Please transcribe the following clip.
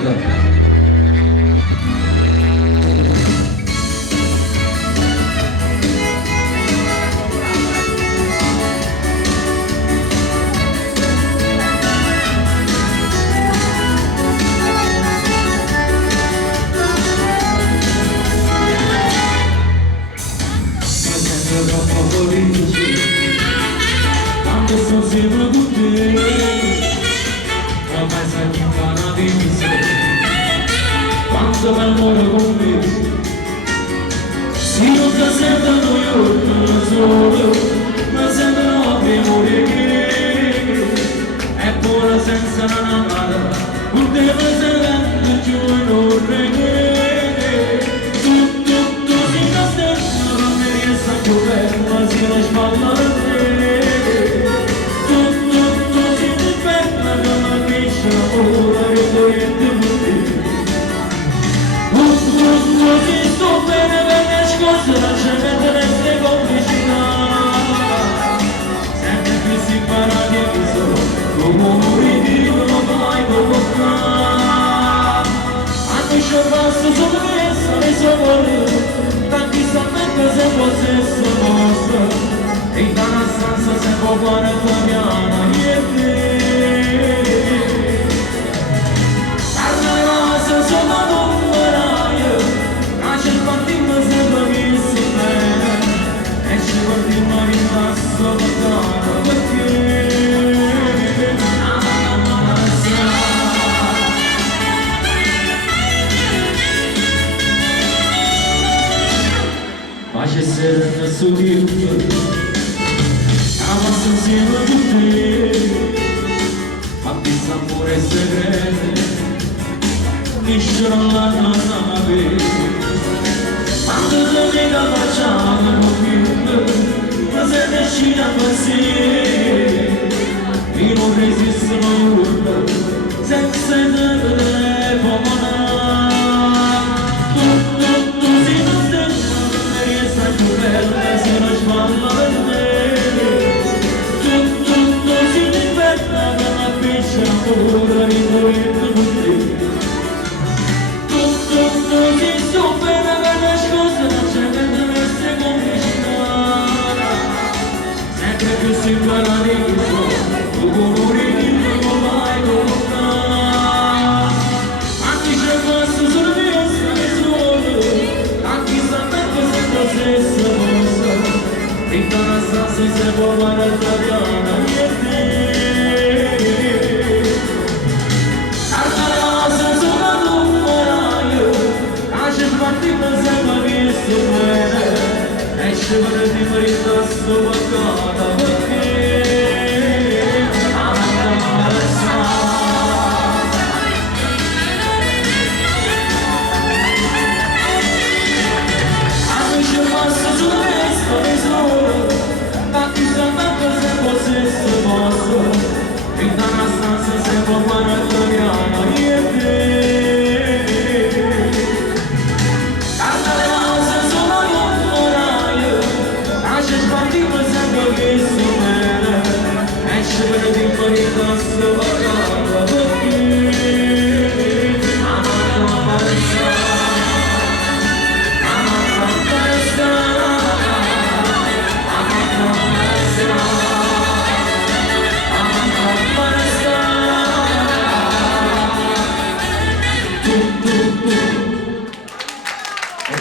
America. Quando m'amore con me, si non ti sentono io non solo, ma sembrano che morire, è pure senza amare, non devo essere giù e non regere, tutto si castello, non mi riesco a coprire, ma si la spalla a te, tutto si difende, non mi riesco a coprire, ritorno così sto bene per le scorse, lascia perdere queste complicità. Sempre più si impara che mi sono, come un dicono mai provocare. Anche se passo solo questo, mi sono voluto, tanti sapete se fosse mossa, e in una stanza se può fare tua piana, niente. Alla casa sono Pace serena su di te, avanza insieme a te, ma questo amore segreto, miscela la nave, quando ti vedo facciamo un film, ma se ne scina così, io non resisto a urlo, senza telefono.